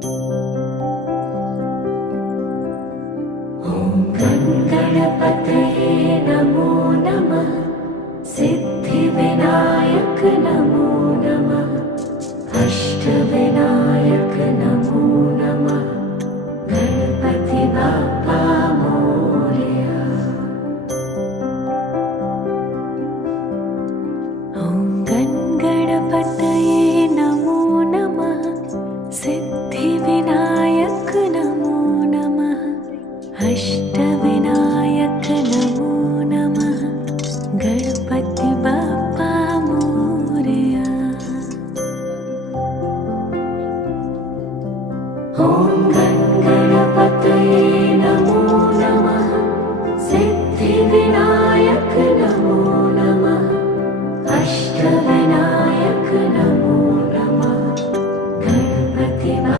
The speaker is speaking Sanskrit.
ॐ गणपतये नमो नमः। सिद्धिविनायक नमो नमः। अष्टविनायक नमो नमः। गणपति बाप्पा मोरया। ॐ गणपतये नमो नमः। सिद्धिविनायक नमो नमः। अष्टविनायक नमो नमः। गणपति बाप्पा मोरया। ॐ